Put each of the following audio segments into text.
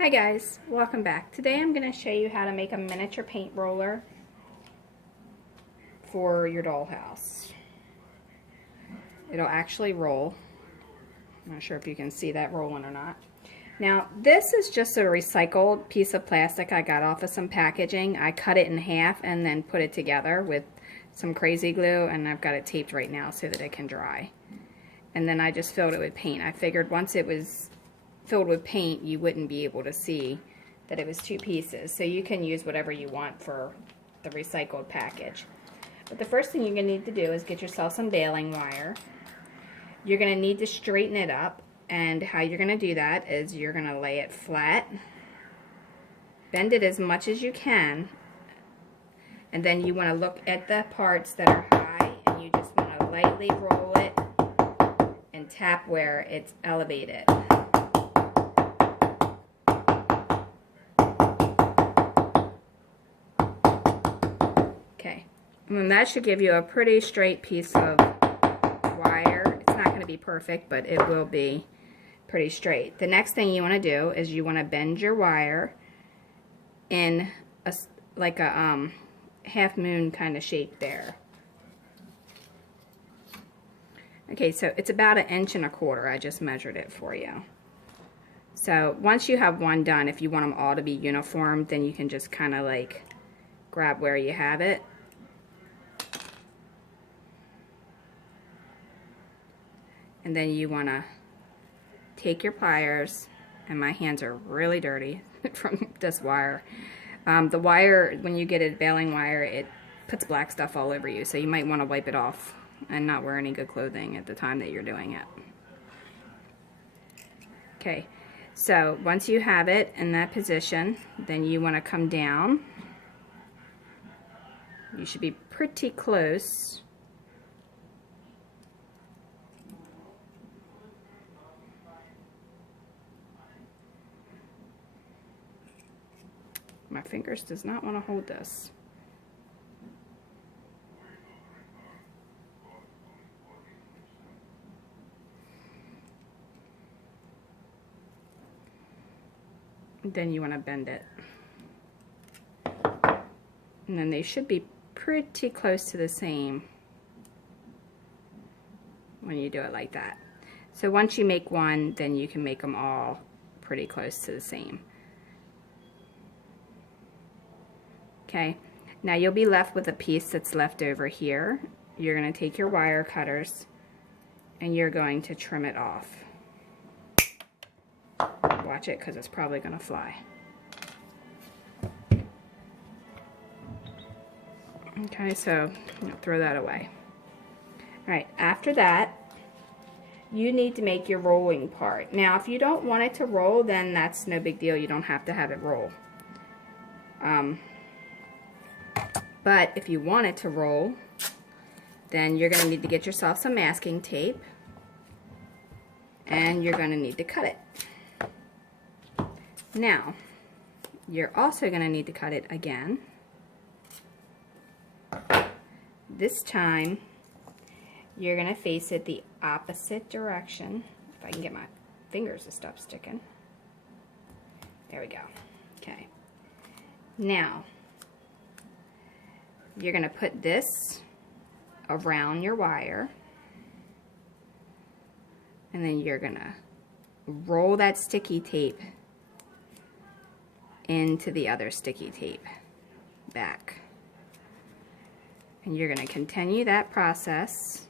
Hi guys, welcome back. Today I'm going to show you how to make a miniature paint roller for your dollhouse. It'll actually roll. I'm not sure if you can see that rolling or not. Now this is just a recycled piece of plastic I got off of some packaging. I cut it in half and then put it together with some crazy glue, and I've got it taped right now so that it can dry. And then I just filled it with paint. I figured once it was filled with paint, you wouldn't be able to see that it was two pieces. So you can use whatever you want for the recycled package. But the first thing you're going to need to do is get yourself some baling wire. You're going to need to straighten it up, and how you're going to do that is you're going to lay it flat, bend it as much as you can, and then you want to look at the parts that are high, and you just want to lightly roll it and tap where it's elevated. Okay, and that should give you a pretty straight piece of wire. It's not going to be perfect, but it will be pretty straight. The next thing you want to do is you want to bend your wire in like a half moon kind of shape there. Okay, so it's about 1.25 inches. I just measured it for you. So once you have one done, if you want them all to be uniform, then you can just kind of like grab where you have it. And then you want to take your pliers, and my hands are really dirty from this wire. The wire, when you get a baling wire, it puts black stuff all over you, so you might want to wipe it off and not wear any good clothing at the time that you're doing it. Okay, so once you have it in that position, then you want to come down. You should be pretty close. My fingers does not want to hold this. Then you want to bend it. And then they should be pretty close to the same when you do it like that. So once you make one, then you can make them all pretty close to the same. Okay, now you'll be left with a piece that's left over here. You're going to take your wire cutters and you're going to trim it off. Watch it, because it's probably going to fly. Okay, so throw that away. Alright, after that, you need to make your rolling part. Now, if you don't want it to roll, then that's no big deal. You don't have to have it roll. But if you want it to roll, then you're going to need to get yourself some masking tape, and you're going to need to cut it. Now, you're also going to need to cut it again. This time, you're going to face it the opposite direction. If I can get my fingers to stop sticking. There we go. Okay. Now, you're going to put this around your wire, and then you're going to roll that sticky tape into the other sticky tape back. And you're going to continue that process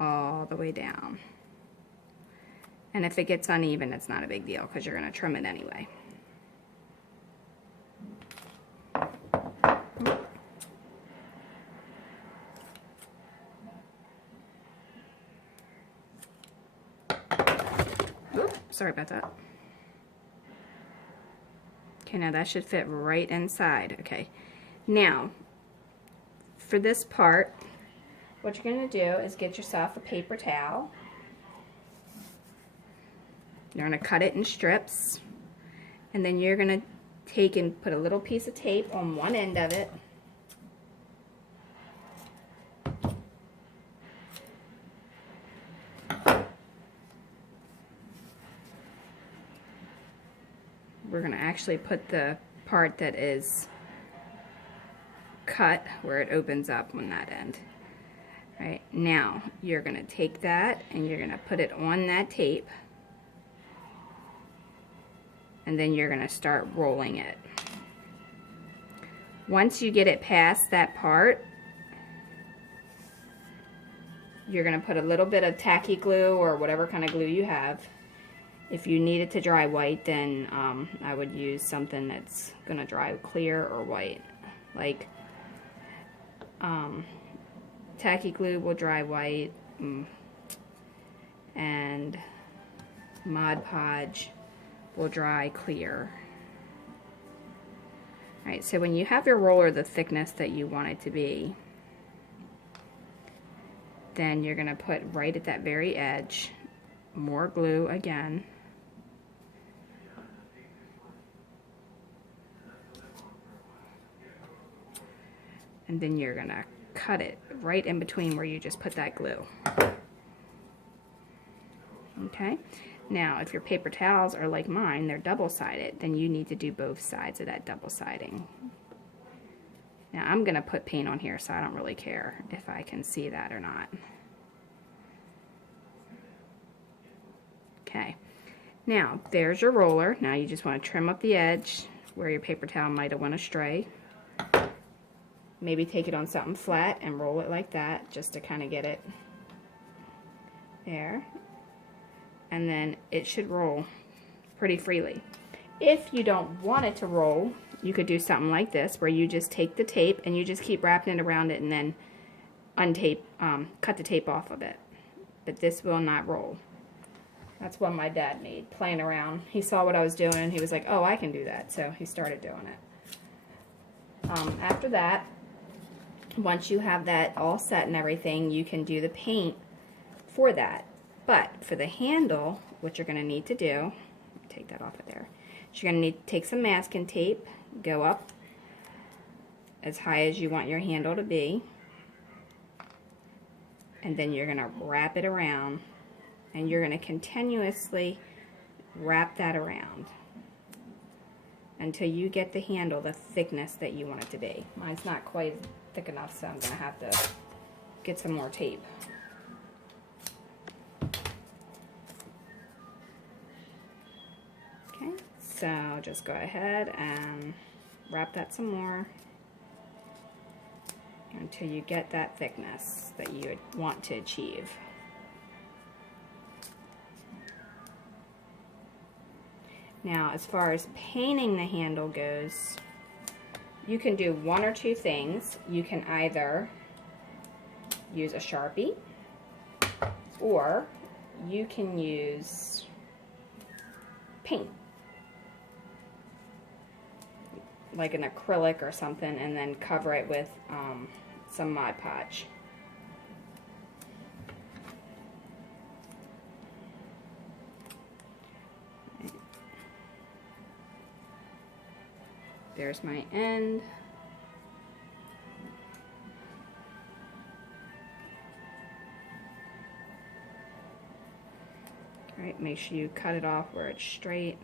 all the way down. And if it gets uneven, it's not a big deal, because you're going to trim it anyway. Oops, sorry about that. Okay, now that should fit right inside. Okay, now for this part, what you're going to do is get yourself a paper towel. You're going to cut it in strips, and then you're going to take and put a little piece of tape on one end of it. we're going to actually put the part that is cut where it opens up on that end. Right, now you're going to take that and you're going to put it on that tape, and then you're going to start rolling it. Once you get it past that part, you're going to put a little bit of tacky glue or whatever kind of glue you have. If you need it to dry white, then I would use something that's going to dry clear or white. Like tacky glue will dry white, and Mod Podge will dry clear. Alright, so when you have your roller the thickness that you want it to be, then you're going to put right at that very edge more glue again. And then you're going to cut it right in between where you just put that glue. Okay, now if your paper towels are like mine, they're double-sided, then you need to do both sides of that double siding. Now I'm going to put paint on here, so I don't really care if I can see that or not. Okay, now there's your roller. Now you just want to trim up the edge where your paper towel might have went astray. Maybe take it on something flat and roll it like that, just to kind of get it there. And then it should roll pretty freely. If you don't want it to roll, you could do something like this, where you just take the tape and you just keep wrapping it around it and then untape, cut the tape off of it. But this will not roll. That's what my dad made, playing around. He saw what I was doing and he was like, oh, I can do that. So he started doing it. After that, once you have that all set and everything, you can do the paint for that. But for the handle, what you're going to need to do, take that off of there, you're going to need to take some masking tape, go up as high as you want your handle to be, and then you're going to wrap it around, and you're going to continuously wrap that around until you get the handle the thickness that you want it to be. Mine's not quite thick enough, so I'm going to have to get some more tape. Okay, so just go ahead and wrap that some more until you get that thickness that you would want to achieve. Now, as far as painting the handle goes, you can do one or two things. You can either use a Sharpie, or you can use paint, like an acrylic or something, and then cover it with some Mod Podge. There's my end. All right, make sure you cut it off where it's straight.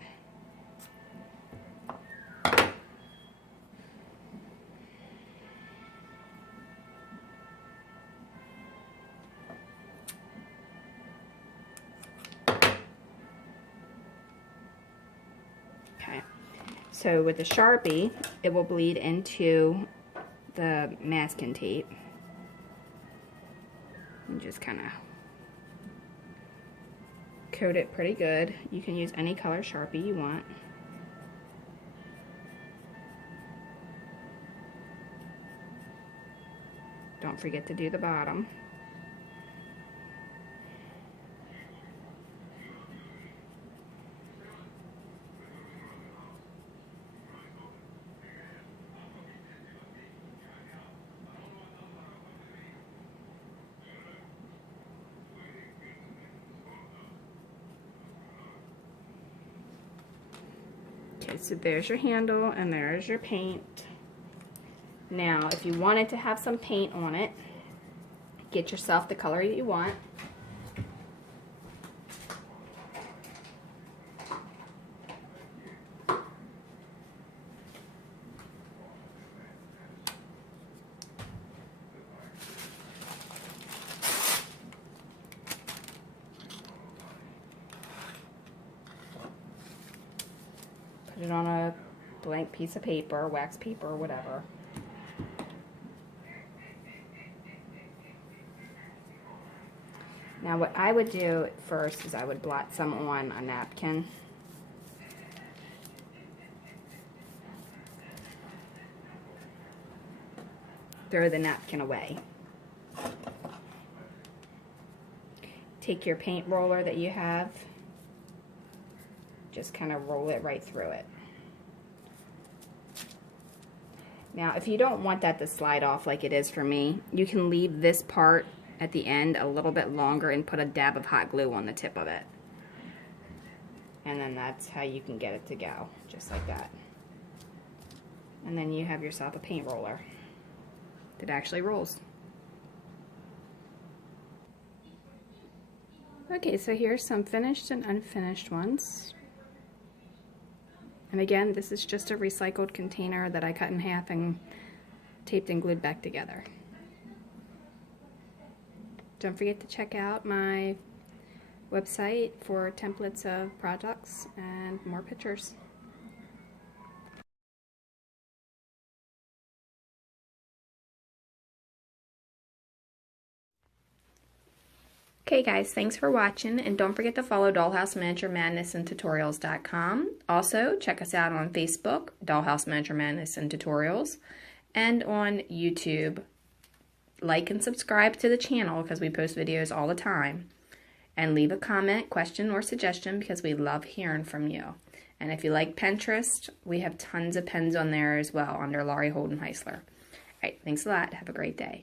Okay. So with the Sharpie, it will bleed into the masking tape. And just kind of coat it pretty good. You can use any color Sharpie you want. Don't forget to do the bottom. Okay, so there's your handle and there's your paint. Now, if you wanted to have some paint on it, get yourself the color that you want. it on a blank piece of paper, wax paper, or whatever. Now what I would do first is I would blot some on a napkin. Throw the napkin away. Take your paint roller that you have, just kind of roll it right through it. Now, if you don't want that to slide off like it is for me, you can leave this part at the end a little bit longer and put a dab of hot glue on the tip of it. And then that's how you can get it to go, just like that. And then you have yourself a paint roller that actually rolls. Okay, so here's some finished and unfinished ones. And again, this is just a recycled container that I cut in half and taped and glued back together. Don't forget to check out my website for templates of products and more pictures. Okay guys, thanks for watching, and don't forget to follow Dollhouse Miniature Madness and Tutorials.com. Also, check us out on Facebook, Dollhouse Miniature Madness and Tutorials, and on YouTube. Like and subscribe to the channel because we post videos all the time. And leave a comment, question, or suggestion because we love hearing from you. And if you like Pinterest, we have tons of pens on there as well under Laurie Holden Heisler. All right, thanks a lot. Have a great day.